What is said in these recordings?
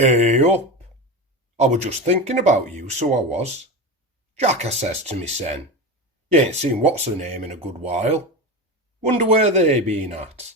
Hey up! I was just thinking about you, so I was. Jack, I says to me sen, you ain't seen what's-her-name in a good while. Wonder where they been at.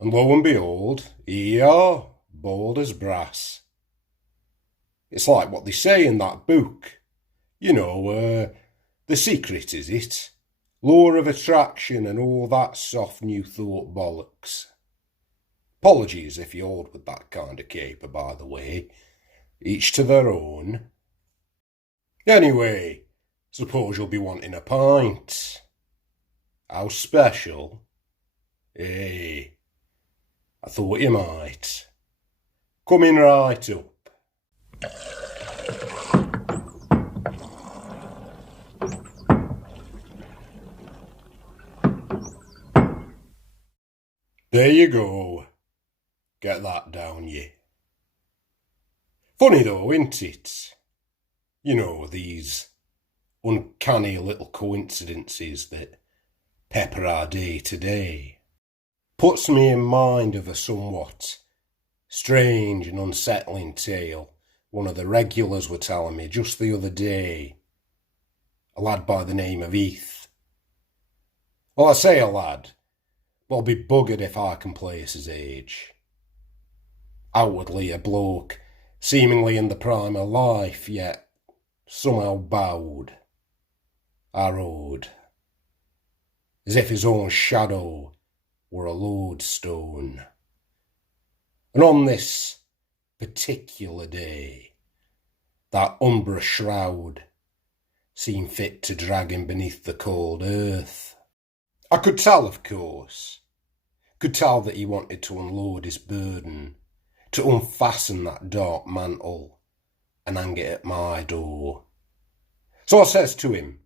And lo and behold, here you are, bold as brass. It's like what they say in that book. You know, The Secret, is it? Law of attraction and all that soft new thought bollocks. Apologies if you hold with that kind of caper, by the way. Each to their own. Anyway, suppose you'll be wanting a pint. How special? Hey, I thought you might. Coming right up. There you go. Get that down, ye. Funny though, isn't it? You know, these uncanny little coincidences that pepper our day to day. Puts me in mind of a somewhat strange and unsettling tale one of the regulars were telling me just the other day. A lad by the name of Heath. Well, I say a lad, but I'll be buggered if I can place his age. Outwardly a bloke, seemingly in the prime of life, yet somehow bowed, harrowed, as if his own shadow were a lodestone. And on this particular day, that umbra shroud seemed fit to drag him beneath the cold earth. I could tell, of course, could tell that he wanted to unload his burden, to unfasten that dark mantle and hang it at my door. So I says to him,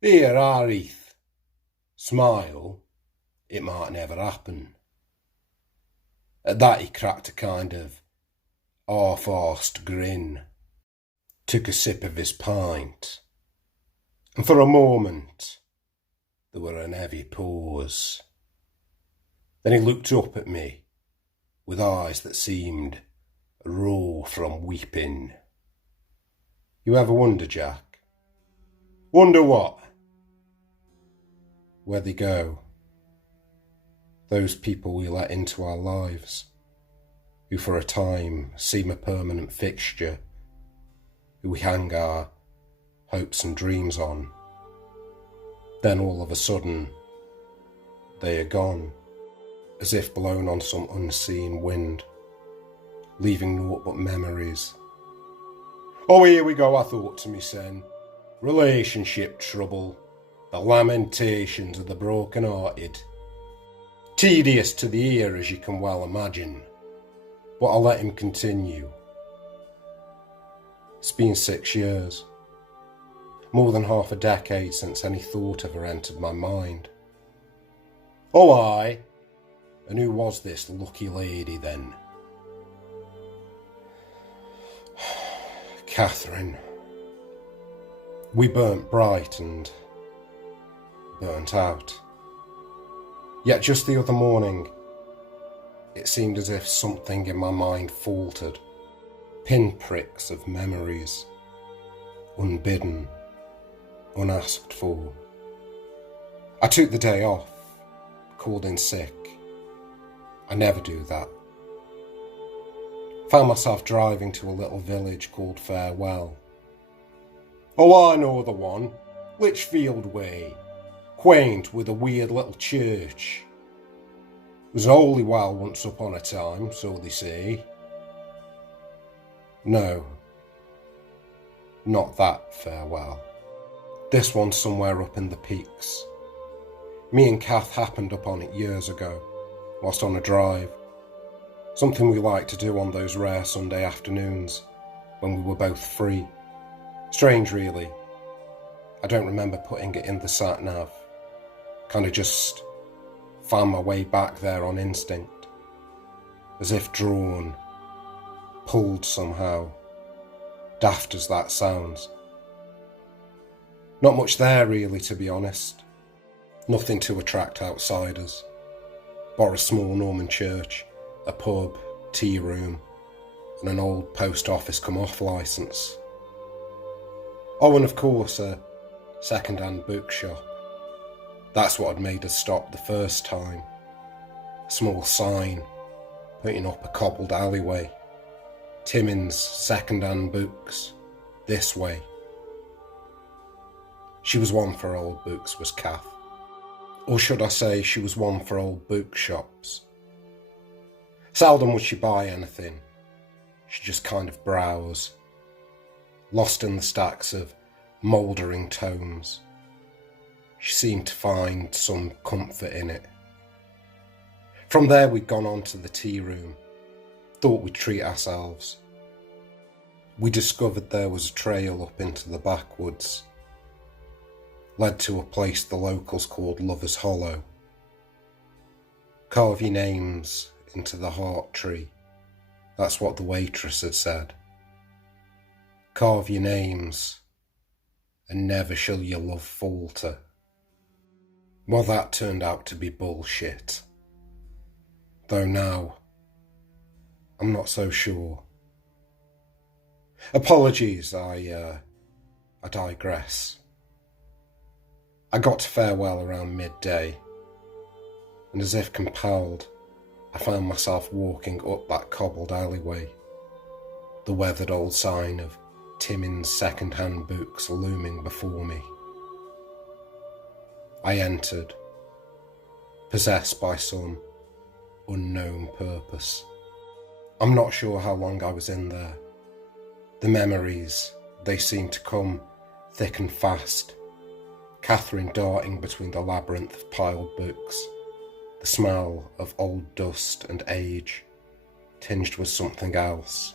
here, Heath, smile, it might never happen. At that he cracked a kind of half-arsed grin, took a sip of his pint, and for a moment there were an heavy pause. Then he looked up at me with eyes that seemed raw from weeping. You ever wonder, Jack? Wonder what? Where they go. Those people we let into our lives, who for a time seem a permanent fixture, who we hang our hopes and dreams on. Then all of a sudden, they are gone, as if blown on some unseen wind, leaving naught but memories. Oh, here we go, I thought to myself. Relationship trouble, the lamentations of the broken-hearted. Tedious to the ear, as you can well imagine, but I'll let him continue. It's been 6 years, more than half a decade since any thought ever entered my mind. Oh, aye, and who was this lucky lady then? Catherine. We burnt bright and burnt out. Yet just the other morning, it seemed as if something in my mind faltered. Pinpricks of memories, unbidden, unasked for. I took the day off, called in sick. I never do that. Found myself driving to a little village called Farewell. Oh, I know the one, Lichfield Way. Quaint with a weird little church. It was a holy well once upon a time, so they say. No, not that Farewell. This one's somewhere up in the peaks. Me and Kath happened upon it years ago, whilst on a drive. Something we liked to do on those rare Sunday afternoons, when we were both free. Strange, really. I don't remember putting it in the sat-nav. Kind of just found my way back there on instinct. As if drawn, pulled somehow. Daft as that sounds. Not much there really, to be honest. Nothing to attract outsiders. Bar a small Norman church, a pub, tea room. and an old post office come off licence. Oh, and of course a second-hand bookshop. That's what had made us stop the first time. A small sign pointing up a cobbled alleyway. Timmins second-hand books, this way. She was one for old books, was Kath. Or should I say, she was one for old bookshops. Seldom would she buy anything. She'd just kind of browse, lost in the stacks of mouldering tomes. She seemed to find some comfort in it. From there we'd gone on to the tea room, thought we'd treat ourselves. We discovered there was a trail up into the backwoods, led to a place the locals called Lover's Hollow. Carve your names into the heart tree, that's what the waitress had said. Carve your names, and never shall your love falter. Well, that turned out to be bullshit. Though now, I'm not so sure. Apologies, I digress. I got to Farewell around midday, and as if compelled, I found myself walking up that cobbled alleyway, the weathered old sign of Timmins second-hand books looming before me. I entered, possessed by some unknown purpose. I'm not sure how long I was in there. The memories, they seemed to come thick and fast. Catherine darting between the labyrinth of piled books, the smell of old dust and age, tinged with something else,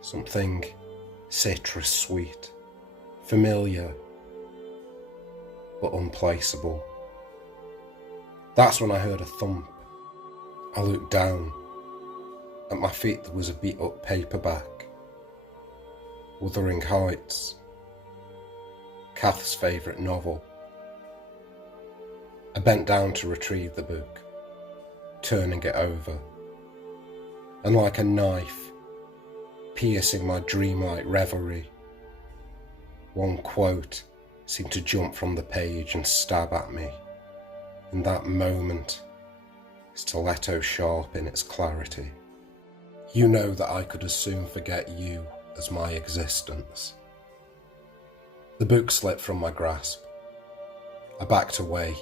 something citrus sweet, familiar but unplaceable. That's when I heard a thump. I looked down. At my feet there was a beat-up paperback. Wuthering Heights, Kath's favourite novel. I bent down to retrieve the book, turning it over, and like a knife, piercing my dreamlike reverie, one quote seemed to jump from the page and stab at me. In that moment, stiletto sharp in its clarity. You know that I could as soon forget you as my existence. The book slipped from my grasp. I backed away,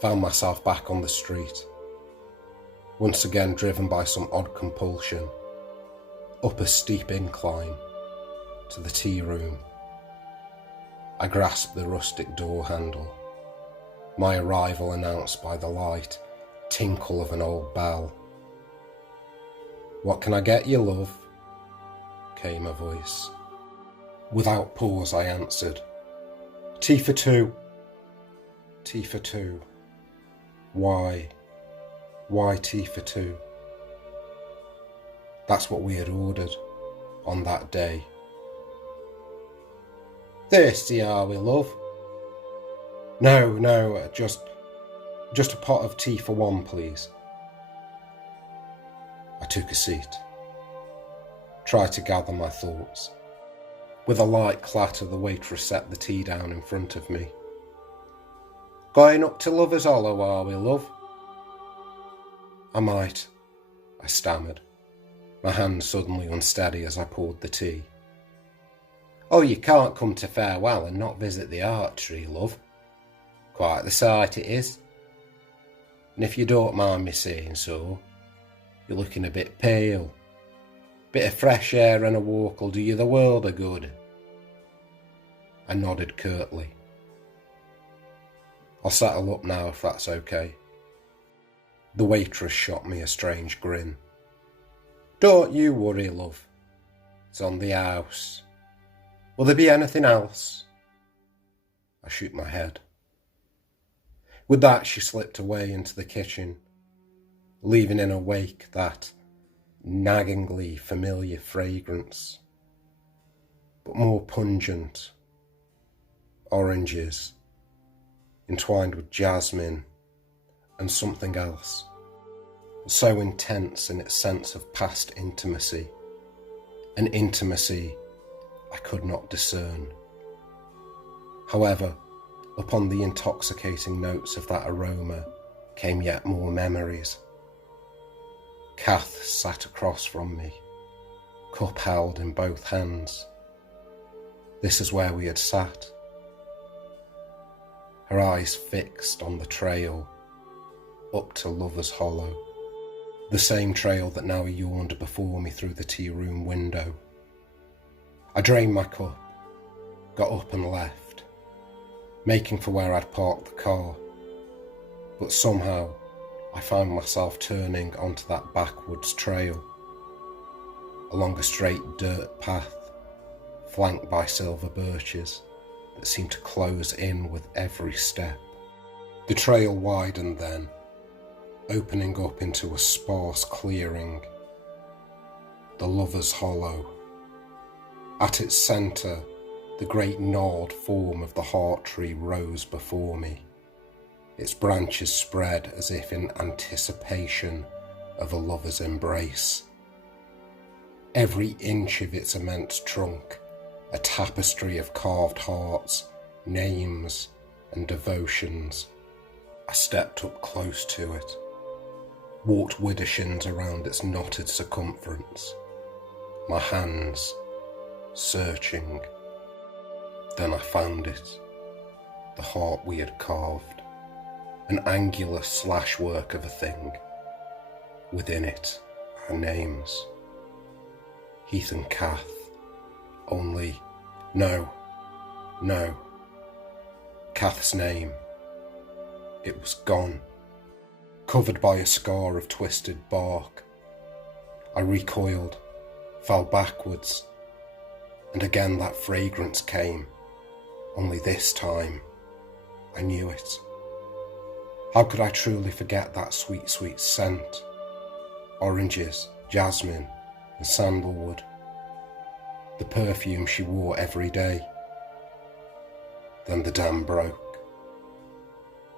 found myself back on the street, once again driven by some odd compulsion, up a steep incline to the tea room. I grasped the rustic door handle, my arrival announced by the light tinkle of an old bell. "What can I get you, love?" came a voice. Without pause I answered, "Tea for two." Tea for two. Why tea for two? That's what we had ordered on that day. "Thirsty are we, love?" No, just a pot of tea for one, please." I took a seat, tried to gather my thoughts. With a light clatter, the waitress set the tea down in front of me. "Going up to Lover's Hollow, are we, love?" I might, I stammered, my hand suddenly unsteady as I poured the tea. "Oh, you can't come to Farewell and not visit the archery, love. Quite the sight it is. And if you don't mind me saying so, you're looking a bit pale. Bit of fresh air and a walk'll do you the world of good." I nodded curtly. "I'll settle up now if that's okay." The waitress shot me a strange grin. "Don't you worry, love. It's on the house. Will there be anything else?" I shook my head. With that, she slipped away into the kitchen, leaving in her wake that naggingly familiar fragrance, but more pungent. Oranges, entwined with jasmine and something else, so intense in its sense of past intimacy an intimacy I could not discern. However, upon the intoxicating notes of that aroma came yet more memories. Kath sat across from me, cup held in both hands. This is where we had sat. Her eyes fixed on the trail up to Lover's Hollow, the same trail that now yawned before me through the tea room window. I drained my cup, got up and left, making for where I'd parked the car, but somehow I found myself turning onto that backwoods trail, along a straight dirt path, flanked by silver birches that seemed to close in with every step. The trail widened then, opening up into a sparse clearing, the Lover's Hollow. At its centre, the great gnarled form of the heart tree rose before me, its branches spread as if in anticipation of a lover's embrace. Every inch of its immense trunk, a tapestry of carved hearts, names, and devotions. I stepped up close to it, walked widdershins around its knotted circumference, my hands searching. Then I found it, the heart we had carved, an angular slashwork of a thing. Within it, our names. Heath and Kath. Only, no. Kath's name. It was gone, covered by a scar of twisted bark. I recoiled, fell backwards, and again that fragrance came, only this time I knew it. How could I truly forget that sweet, sweet scent? Oranges, jasmine, and sandalwood. The perfume she wore every day. Then the dam broke,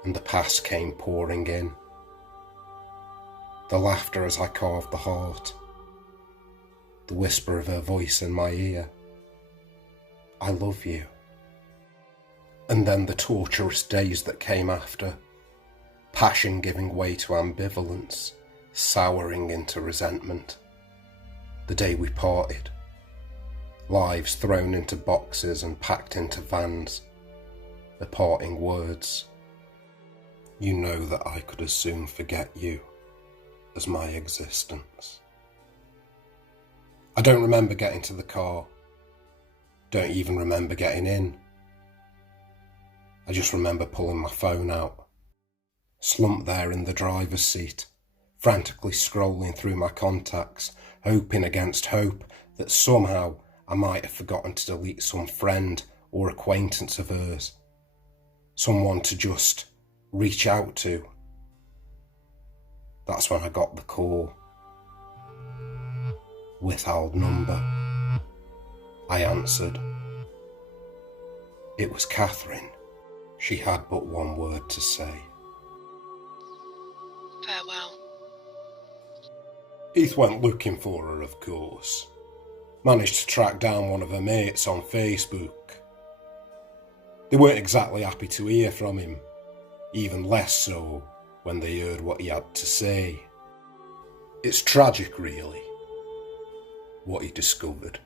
and the past came pouring in. The laughter as I carved the heart, the whisper of her voice in my ear. I love you. And then the torturous days that came after, passion giving way to ambivalence, souring into resentment. The day we parted, lives thrown into boxes and packed into vans, the parting words. You know that I could as soon forget you as my existence. I don't remember getting to the car, don't even remember getting in. I just remember pulling my phone out, slumped there in the driver's seat, frantically scrolling through my contacts, hoping against hope that somehow I might have forgotten to delete some friend or acquaintance of hers, someone to just reach out to. That's when I got the call. Withheld number. I answered. It was Catherine. She had but one word to say. Farewell. Heath went looking for her, of course. Managed to track down one of her mates on Facebook. They weren't exactly happy to hear from him, even less so when they heard what he had to say. It's tragic, really, what he discovered.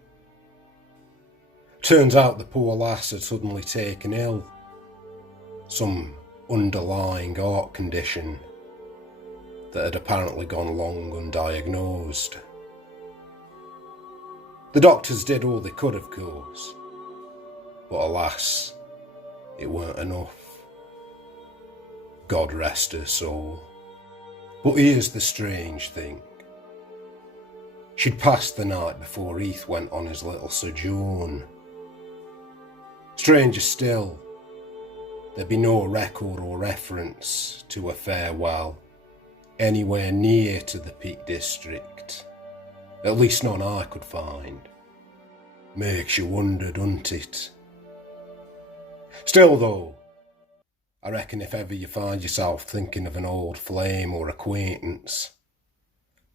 Turns out the poor lass had suddenly taken ill. Some underlying heart condition that had apparently gone long undiagnosed. The doctors did all they could, of course, but alas, it weren't enough. God rest her soul. But here's the strange thing. She'd passed the night before Heath went on his little sojourn. Stranger still, there'd be no record or reference to a farewell anywhere near to the Peak District. At least none I could find. Makes you wonder, doesn't it? Still though, I reckon if ever you find yourself thinking of an old flame or acquaintance,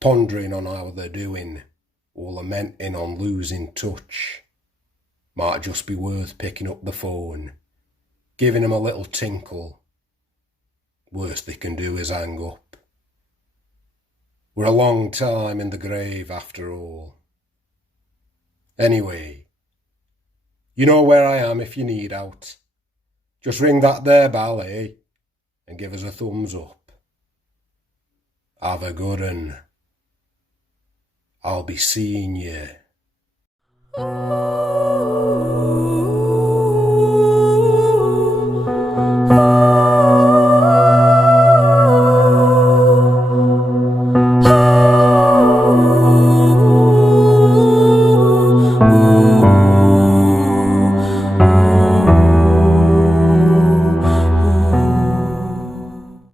pondering on how they're doing, or lamenting on losing touch, might just be worth picking up the phone, giving 'em a little tinkle. Worst they can do is hang up. We're a long time in the grave after all. Anyway, you know where I am if you need out. Just ring that there bell, eh? And give us a thumbs up. Have a good one. I'll be seeing you.